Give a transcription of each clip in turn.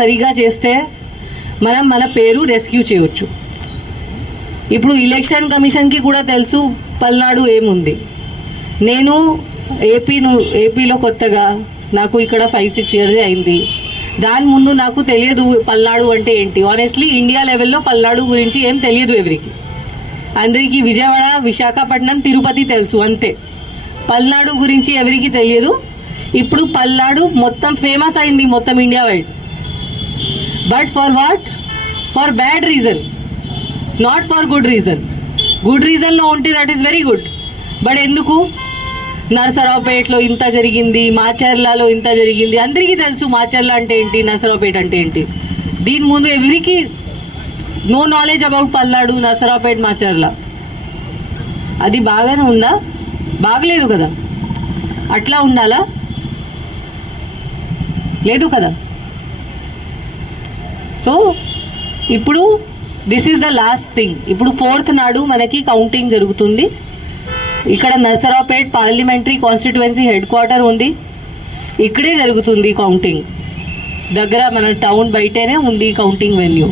సరిగా చేస్తే మనం మన పేరు రెస్క్యూ చేయొచ్చు. ఇప్పుడు ఎలక్షన్ కమిషన్కి కూడా తెలుసు పల్నాడు ఏముంది. నేను ఏపీలో కొత్తగా నాకు ఇక్కడ 5-6 ఇయర్స్ అయింది. దాని ముందు నాకు తెలియదు పల్నాడు అంటే ఏంటి. ఆనెస్ట్లీ ఇండియా లెవెల్లో పల్నాడు గురించి ఏం తెలియదు ఎవరికి. అందరికీ విజయవాడ, విశాఖపట్నం, తిరుపతి తెలుసు అంతే. పల్నాడు గురించి ఎవరికి తెలియదు. ఇప్పుడు పల్నాడు మొత్తం ఫేమస్ అయింది మొత్తం India wide. But for what? For bad reason, not for good reason. Good reason లో ఉంటే that is very good. But ఎందుకు నరసరావుపేటలో ఇంత జరిగింది, మాచర్లలో ఇంత జరిగింది, అందరికీ తెలుసు మాచర్ల అంటే ఏంటి, నరసరావుపేట అంటే ఏంటి. దీని ముందు ఎవరికి no knowledge about Palnadu, Narasaraopet, Macherla. అది బాగానే ఉందా? బాగలేదు కదా. అట్లా ఉండాలా? లేదు కదా. సో ఇప్పుడు this is the last thing. ఇప్పుడు 4th నాడు మనకి కౌంటింగ్ జరుగుతుంది. ఇక్కడ Narasaraopet parliamentary constituency head quarter ఉంది. ఇక్కడే జరుగుతుంది కౌంటింగ్. దగ్గర మన టౌన్ బయటనే ఉంది కౌంటింగ్ వెన్యూ.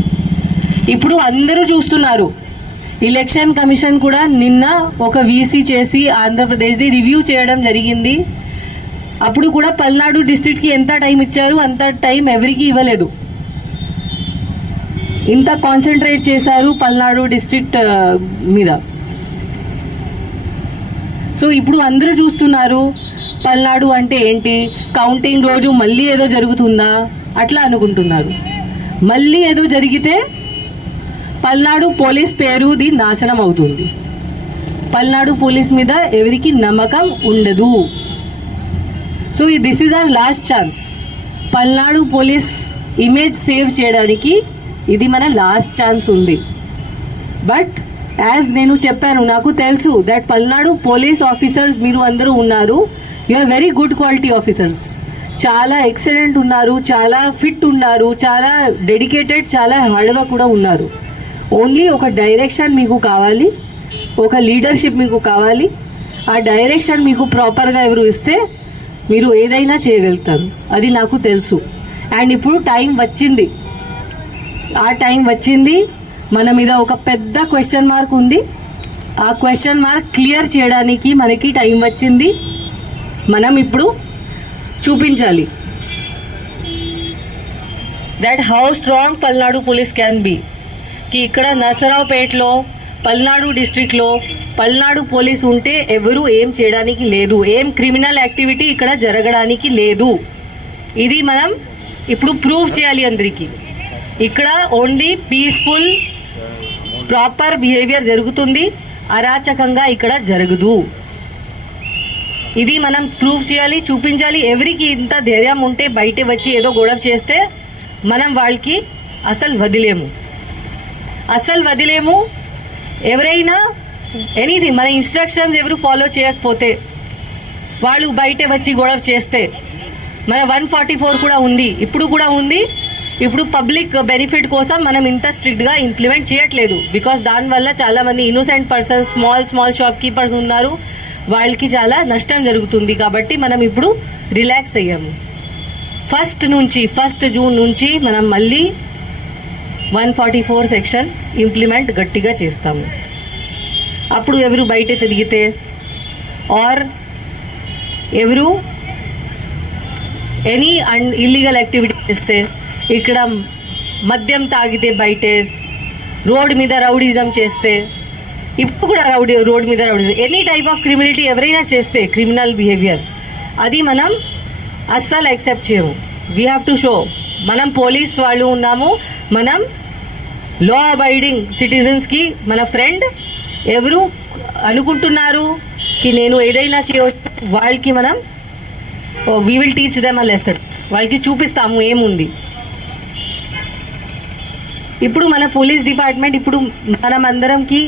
ఇప్పుడు అందరూ చూస్తున్నారు. ఎలక్షన్ కమిషన్ కూడా నిన్న ఒక వీసీ చేసి ఆంధ్రప్రదేశ్ది రివ్యూ చేయడం జరిగింది. అప్పుడు కూడా పల్నాడు డిస్ట్రిక్ట్కి ఎంత టైం ఇచ్చారు, అంత టైం ఎవరికి ఇవ్వలేదు. ఇంత కాన్సన్ట్రేట్ చేశారు పల్నాడు డిస్ట్రిక్ట్ మీద. సో ఇప్పుడు అందరూ చూస్తున్నారు పల్నాడు అంటే ఏంటి, కౌంటింగ్ రోజు మళ్ళీ ఏదో జరుగుతుందా అట్లా అనుకుంటున్నారు. మళ్ళీ ఏదో జరిగితే పల్నాడు పోలీస్ పేరుది నాశనం అవుతుంది. పల్నాడు పోలీస్ మీద ఎవరికి నమ్మకం ఉండదు. So this is our last chance. Palnadu police image save చేయడానికి ఇది మన లాస్ట్ ఛాన్స్ ఉంది. బట్ యాజ్ నేను చెప్పాను, నాకు తెలుసు దట్ పల్నాడు పోలీస్ ఆఫీసర్స్ మీరు అందరూ ఉన్నారు. You are very good quality officers. చాలా ఎక్సలెంట్ ఉన్నారు, చాలా ఫిట్ ఉన్నారు, చాలా డెడికేటెడ్, చాలా హార్డ్ వర్క్ కూడా ఉన్నారు. ఓన్లీ ఒక డైరెక్షన్ మీకు కావాలి, ఒక లీడర్షిప్ మీకు కావాలి. ఆ డైరెక్షన్ మీకు ప్రాపర్గా ఎవరు ఇస్తే మీరు ఏదైనా చేయగలుగుతారు. అది నాకు తెలుసు. అండ్ ఇప్పుడు టైం వచ్చింది. ఆ టైం వచ్చింది. మన మీద ఒక పెద్ద క్వశ్చన్ మార్క్ ఉంది. ఆ క్వశ్చన్ మార్క్ క్లియర్ చేయడానికి మనకి టైం వచ్చింది. మనం ఇప్పుడు చూపించాలి that how strong Palnadu police can be. కి ఇక్కడ నరసరావుపేటలో పల్నాడు డిస్ట్రిక్ట్లో పల్నాడు పోలీస్ ఉంటే ఎవరు ఏం చేయడానికి లేదు, ఏం క్రిమినల్ యాక్టివిటీ ఇక్కడ జరగడానికి లేదు. ఇది మనం ఇప్పుడు ప్రూవ్ చేయాలి అందరికీ. ఇక్కడ ఓన్లీ పీస్ఫుల్ ప్రాపర్ బిహేవియర్ జరుగుతుంది, అరాచకంగా ఇక్కడ జరగదు. ఇది మనం ప్రూవ్ చేయాలి, చూపించాలి. ఎవరికి ఇంత ధైర్యం ఉంటే బయట వచ్చి ఏదో గొడవ చేస్తే మనం వాళ్ళకి అసలు వదిలేము. ఎవరైనా ఎనీథింగ్ మన ఇన్స్ట్రక్షన్స్ ఎవరు ఫాలో చేయకపోతే, వాళ్ళు బయట వచ్చి గొడవ చేస్తే, మన 144 కూడా ఉంది, ఇప్పుడు కూడా ఉంది. ఇప్పుడు పబ్లిక్ బెనిఫిట్ కోసం మనం ఇంత స్ట్రిక్ట్గా ఇంప్లిమెంట్ చేయట్లేదు. బికాస్ దానివల్ల చాలామంది innocent persons, small shop keepers ఉన్నారు, వాళ్ళకి చాలా నష్టం జరుగుతుంది. కాబట్టి మనం ఇప్పుడు రిలాక్స్ అయ్యాము. 1 జూన్ నుంచి మనం మళ్ళీ 144 సెక్షన్ ఇంప్లిమెంట్ గట్టిగా చేస్తాము. అప్పుడు ఎవరు బయట తిరిగితే ఆర్ ఎవరు ఎనీ ఇల్లీగల్ యాక్టివిటీ చేస్తే, ఇక్కడ మద్యం తాగితే బయటే, రోడ్ మీద రౌడీజం చేస్తే, ఇప్పుడు కూడా రోడ్ మీద rowdyism, any type of criminality ఎవరైనా చేస్తే, క్రిమినల్ బిహేవియర్, అది మనం అస్సలు యాక్సెప్ట్ చేయము. వీ హ్యావ్ టు షో మనం పోలీస్ వాళ్ళు ఉన్నాము, మనం లా అబైడింగ్ సిటిజన్స్కి మన ఫ్రెండ్. ఎవరు అనుకుంటున్నారు కి నేను ఏదైనా చేయవచ్చు, వాళ్ళకి మనం we will teach them a lesson. వాళ్ళకి చూపిస్తాము ఏముంది. ఇప్పుడు మన పోలీస్ డిపార్ట్మెంట్ ఇప్పుడు మనం అందరంకి